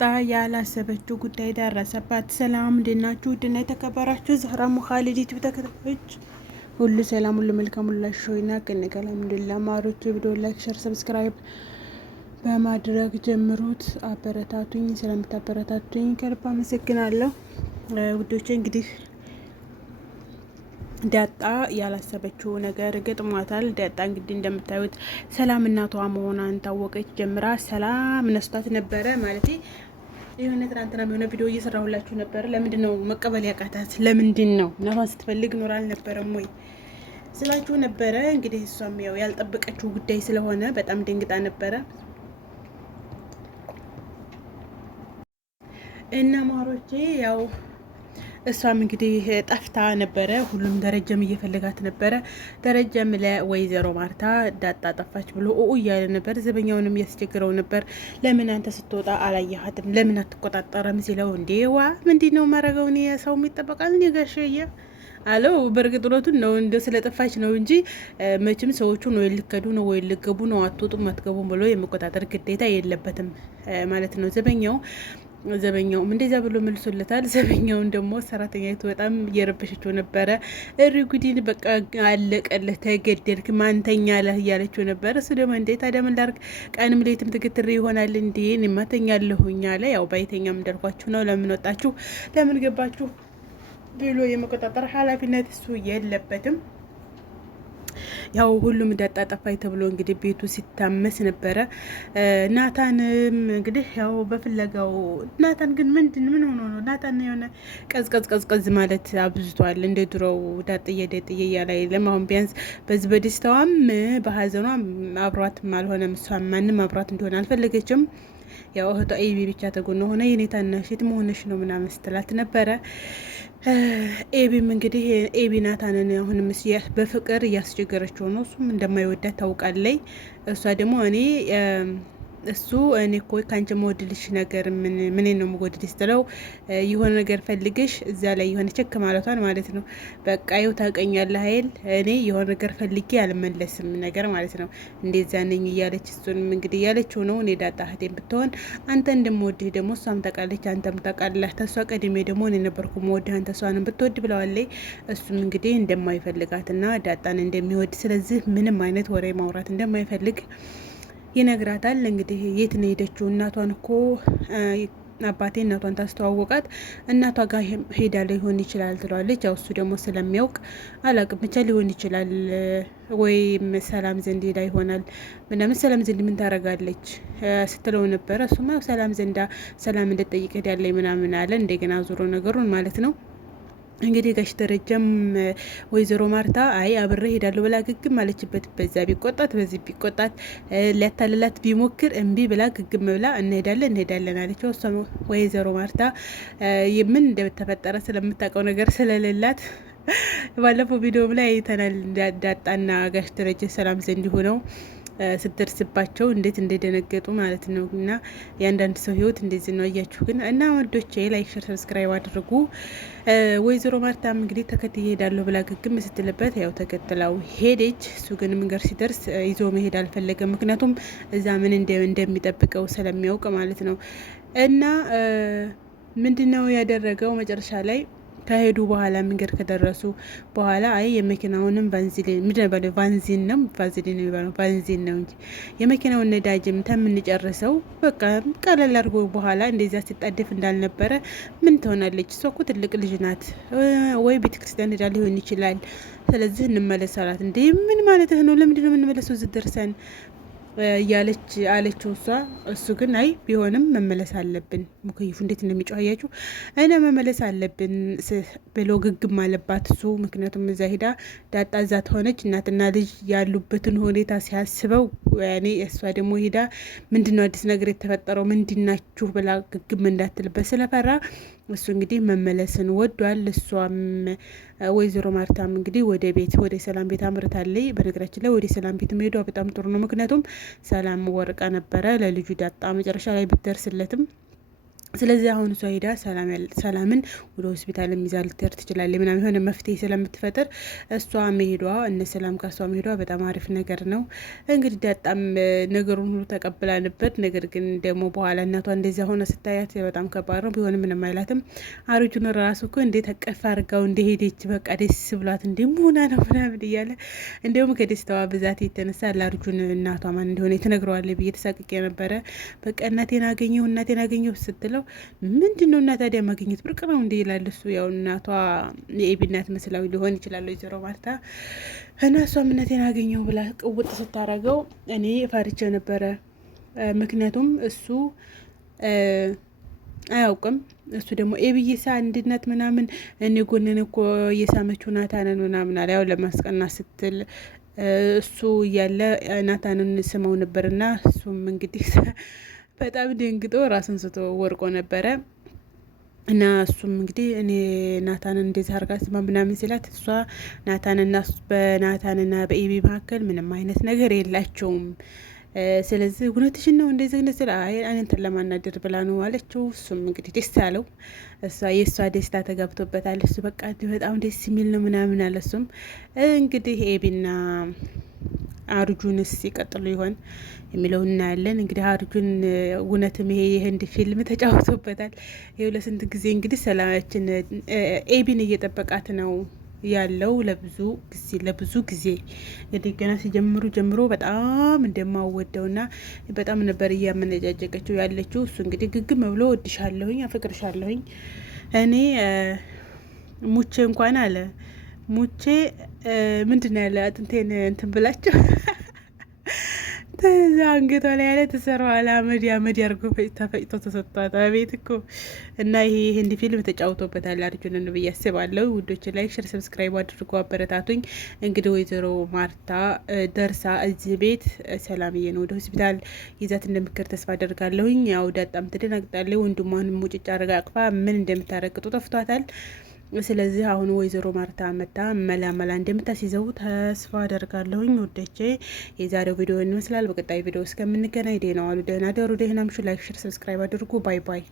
ያላሰበችው ጉዳይ ደረሰባት። ሰላም እንዴት ናችሁ? ውድና የተከበራችሁ ዛህራ ሙኻሊድ ዩቲዩብ ተከታታዮች ሁሉ ሰላም፣ ሁሉ መልካም፣ ሁሉ ሾይና ከነገ አልሐምዱሊላህ። ማሮች ቪዲዮ ላይክ፣ ሸር፣ ሰብስክራይብ በማድረግ ጀምሩት። አበረታቱኝ። ስለምታበረታቱኝ ከልብ አመሰግናለሁ ውዶቼ። እንግዲህ ዳጣ ያላሰበችው ነገር ገጥሟታል። ዳጣ እንግዲህ እንደምታዩት ሰላም እናቷ መሆኗን ታወቀች ጀምራ ሰላም ነስቷት ነበረ ማለት የሆነ ትናንትና የሆነ ቪዲዮ እየሰራሁላችሁ ነበረ። ለምንድን ነው መቀበል ያቃታት? ለምንድን ነው እናቷን ስትፈልግ ኖር አልነበረም ወይ ስላችሁ ነበረ። እንግዲህ እሷም ያው ያልጠበቀችው ጉዳይ ስለሆነ በጣም ደንግጣ ነበረ እና ማሮቼ ያው እሷም እንግዲህ ጠፍታ ነበረ። ሁሉም ደረጀም እየፈለጋት ነበረ። ደረጀም ለወይዘሮ ማርታ ዳጣ ጠፋች ብሎ እያለ ነበር። ዘበኛውንም እያስቸግረው ነበር። ለምን አንተ ስትወጣ አላየሃትም? ለምን አትቆጣጠረም ሲለው እንዴዋ ምንድን ነው ማረገው? እኔ ሰው ይጠበቃል እንዴ ጋሸየ አለው። በእርግጥ እውነቱን ነው፣ እንደ ስለጠፋች ነው እንጂ መቼም ሰዎቹን ወይ ልከዱ ነው ወይ ልገቡ ነው፣ አትወጡም አትገቡም ብሎ የመቆጣጠር ግዴታ የለበትም ማለት ነው ዘበኛውም እንደዚያ ብሎ መልሶለታል። ዘበኛውን ደግሞ ሰራተኛይቱ በጣም እየረበሸችው ነበረ። እሪ ጉዲን በቃ አለቀለህ፣ ተገደልክ፣ ማንተኛ ለህ እያለችው ነበረ። እሱ ደግሞ እንዴት ታዲያ ምን ላድርግ፣ ቀንም ሌትም ትግትር ይሆናል እንዴ ማተኛለሁኝ አለ። ያው ባይተኛም እንዳልኳችሁ ነው። ለምን ወጣችሁ ለምን ገባችሁ ብሎ የመቆጣጠር ኃላፊነት እሱ የለበትም። ያው ሁሉም እንዳጣጠፋይ ተብሎ እንግዲህ ቤቱ ሲታመስ ነበረ። ናታንም እንግዲህ ያው በፍለጋው ናታን ግን ምን ሆኖ ነው? ናታን የሆነ ቀዝቀዝ ማለት አብዝቷል። እንደ ድሮው ዳጥዬ እያለ የለም። አሁን ቢያንስ በዚህ በደስታዋም በሀዘኗም አብሯትም አልሆነም። እሷም ማንም አብሯት እንደሆነ አልፈለገችም። ያው እህቷ ኤቢ ብቻ ተጎነ ሆነ የኔ ታናሽ የት መሆንሽ ነው ምናምን ስትላት ነበረ። ኤቢም እንግዲህ ኤቢ ናታንን አሁንም በፍቅር እያስቸገረችው ነው። እሱም እንደማይወዳት ታውቃለች። እሷ ደግሞ እሱ እኔ እኮ ከአንቺ መወድልሽ ነገር ምን ነው መወድልሽ ስትለው የሆነ ነገር ፈልገሽ እዛ ላይ የሆነ ቸክ ማለቷን ማለት ነው። በቃ ይኸው ታውቀኛለህ አይደል እኔ የሆነ ነገር ፈልጌ አልመለስም ነገር ማለት ነው። እንደዛ ነኝ እያለች እሱንም እንግዲህ እያለችው ነው። እኔ ዳጣ እህቴን ብትሆን አንተ እንደምወድህ ደግሞ እሷም ታውቃለች፣ አንተም ታውቃለህ። ተሷ ቀድሜ ደግሞ እኔ ነበርኩ መወድህ አንተ እሷንም ብትወድ ብለዋለች። እሱም እንግዲህ እንደማይፈልጋትና ዳጣን እንደሚወድ ስለዚህ ምንም አይነት ወሬ ማውራት እንደማይፈልግ ይነግራታል። እንግዲህ የት ነው ሄደችው? እናቷን እኮ አባቴ እናቷን ታስተዋወቃት እናቷ ጋር ሄዳ ሊሆን ይችላል ትለዋለች። ያው እሱ ደግሞ ስለሚያውቅ አላቅም ብቻ ሊሆን ይችላል ወይም ሰላም ዘንድ ሄዳ ይሆናል ምናምን። ሰላም ዘንድ ምን ታረጋለች ስትለው ነበረ። እሱማ ሰላም ዘንዳ ሰላም እንድትጠይቅ ሄዳለች ምናምን አለ። እንደገና ዙሮ ነገሩን ማለት ነው። እንግዲህ ጋሽ ደረጃም ወይዘሮ ማርታ አይ አብሬ ሄዳለሁ ብላ ግግም አለችበት። በዛ ቢቆጣት በዚህ ቢቆጣት ሊያታልላት ቢሞክር እምቢ ብላ ግግም ብላ እንሄዳለን አለችው። እሷ ወይዘሮ ማርታ ምን እንደተፈጠረ ስለምታውቀው ነገር ስለሌላት ባለፈው ቪዲዮ ላይ አይተናል። ዳጣና ጋሽ ደረጀ ሰላም ዘንድ ሆነው ስትደርስባቸው እንዴት እንደደነገጡ ማለት ነው። እና የአንዳንድ ሰው ህይወት እንደዚህ ነው እያችሁ ግን እና ወዶቼ ላይክ ሸር ሰብስክራይብ አድርጉ። ወይዘሮ ማርታም እንግዲህ ተከትዬ ሄዳለሁ ብላ ግግም ስትልበት ያው ተከትላው ሄደች። እሱ ግን መንገድ ሲደርስ ይዞ መሄድ አልፈለገም። ምክንያቱም እዛ ምን እንደሚጠብቀው ስለሚያውቅ ማለት ነው። እና ምንድነው ያደረገው መጨረሻ ላይ ከሄዱ በኋላ መንገድ ከደረሱ በኋላ አይ የመኪናውንም ቫንዚን ነው እንጂ የመኪናውን ነዳጅም ተምንጨርሰው በቃ ቀለል አድርጎ በኋላ እንደዚያ ሲጣደፍ እንዳልነበረ ምን ትሆናለች እሷ እኮ ትልቅ ልጅ ናት፣ ወይ ቤተክርስቲያን ሄዳ ሊሆን ይችላል። ስለዚህ እንመለሳላት። እንዴ ምን ማለትህ ነው? ለምንድነው የምንመለሰው? ዝደርሰን እያለች አለችው እሷ። እሱ ግን አይ ቢሆንም መመለስ አለብን፣ ሙከይፉ እንዴት እንደሚጮህ አያችሁ፣ እና መመለስ አለብን ብሎ ግግም አለባት እሱ። ምክንያቱም እዛ ሄዳ ዳጣ እዛ ተሆነች እናትና ልጅ ያሉበትን ሁኔታ ሲያስበው ያኔ እሷ ደግሞ ሄዳ ምንድነው አዲስ ነገር የተፈጠረው ምንድናችሁ ብላ ግግም እንዳትልበት ስለፈራ እሱ እንግዲህ መመለስን ወዷል። እሷም ወይዘሮ ማርታም እንግዲህ ወደ ሰላም ቤት አምርታለች። በነገራችን ላይ ወደ ሰላም ቤት መሄዷ በጣም ጥሩ ነው። ምክንያቱም ሰላም ወርቃ ነበረ ለልጁ ዳጣ መጨረሻ ላይ ብትደርስለትም ስለዚህ አሁን እሷ ሄዳ ሰላምን ወደ ሆስፒታል ይዛ ልትሄድ ትችላለች ምናምን የሆነ መፍትሄ ስለምትፈጥር እሷ መሄዷ እነ ሰላም ከእሷ መሄዷ በጣም አሪፍ ነገር ነው። እንግዲህ ዳጣም ነገሩን ሁሉ ተቀብላ ነበር። ነገር ግን ደግሞ በኋላ እናቷ እንደዚያ ሆነ ስታያት በጣም ከባድ ነው። ቢሆንም ምንም አይላትም። አርጁን ራሱ እኮ እንዴት አቀፍ አድርጋው እንደሄደች በቃ ደስ ብሏት እንደሆነ ነው ምናምን እያለ እንዲሁም ከደስታዋ ብዛት የተነሳ ለአርጁን እናቷ ማን እንደሆነ ትነግረዋለች ብዬ ተሳቅቄ ነበረ። በቃ እናቴን አገኘሁ ስትለው ምንድን ነው እና ታዲያ ማግኘት ብርቅ ነው እንዲ ይላል እሱ። ያው እናቷ የኤቢ እናት መስላዊ ሊሆን ይችላል ወይዘሮ ማርታ እና እሷም እናቴን አገኘሁ ብላ ቅውጥ ስታረገው እኔ ፈርቼ ነበረ። ምክንያቱም እሱ አያውቅም። እሱ ደግሞ ኤብዬሳ አንድነት ምናምን እኔ ጎንን እኮ እየሳመችው ናታንን ምናምን አለ። ያው ለማስቀናት ስትል እሱ እያለ ናታንን ስመው ነበርና እሱም እንግዲህ በጣም ደንግጦ ራሱን ስቶ ወርቆ ነበረ። እና እሱም እንግዲህ እኔ ናታንን እንደዚህ አርጋ ስማ ምናምን ሲላት እሷ በናታንና በኤቢ መካከል ምንም አይነት ነገር የላቸውም። ስለዚህ እውነትሽን ነው እንደዚህ አይነት ስለ አይነትን ለማናደር ብላ ነው አለችው። እሱም እንግዲህ ደስ አለው። የእሷ ደስታ ተጋብቶበታል። እሱ በቃ በጣም ደስ የሚል ነው ምናምን አለ። እሱም እንግዲህ ኤቢና አርጁንስ ይቀጥሉ ይሆን የሚለው እናያለን። እንግዲህ አርጁን እውነትም ይሄ የህንድ ፊልም ተጫውቶበታል። ይኸው ለስንት ጊዜ እንግዲህ ሰላማችን ኤቢን እየጠበቃት ነው ያለው ለብዙ ጊዜ እንግዲህ ገና ሲጀምሩ ጀምሮ በጣም እንደማወደውና በጣም ነበር እያመነጫጨቀችው ያለችው። እሱ እንግዲህ ግግም ብሎ ወድሻለሁኝ፣ አፈቅርሻለሁኝ እኔ ሙቼ እንኳን አለ ሙቼ ምንድን ያለ አጥንቴን እንትን ብላቸው ተዛ አንገቷ ላይ ያለ ተሰራዋል አመድ ያርጎ ተፈጭቶ ተሰጥቷት። አቤት እኮ እና ይሄ ህንድ ፊልም ተጫውቶበታል አርጁንን ብዬ አስባለሁ። ውዶች ላይክ፣ ሼር፣ ሰብስክራይብ አድርጎ አበረታቱኝ። እንግዲህ ወይዘሮ ማርታ ደርሳ እዚህ ቤት ሰላምዬን ወደ ሆስፒታል ይዛት እንደምክር ተስፋ አደርጋለሁኝ። ያው ዳጣም ትደናግጣለች። ወንድሟን ሙጭጭ አርጋ አቅፋ ምን እንደምታረግጡ ጠፍቷታል። ስለዚህ አሁን ወይዘሮ ማርታ መታ መላ እንደምታስይዘው ተስፋ አደርጋለሁኝ። ወደቼ የዛሬው ቪዲዮ ይመስላል። በቀጣይ ቪዲዮ እስከምንገናኝ ደህና ዋሉ፣ ደህና ደሩ፣ ደህና ምሹ። ላይክ፣ ሼር፣ ሰብስክራይብ አድርጉ። ባይ ባይ።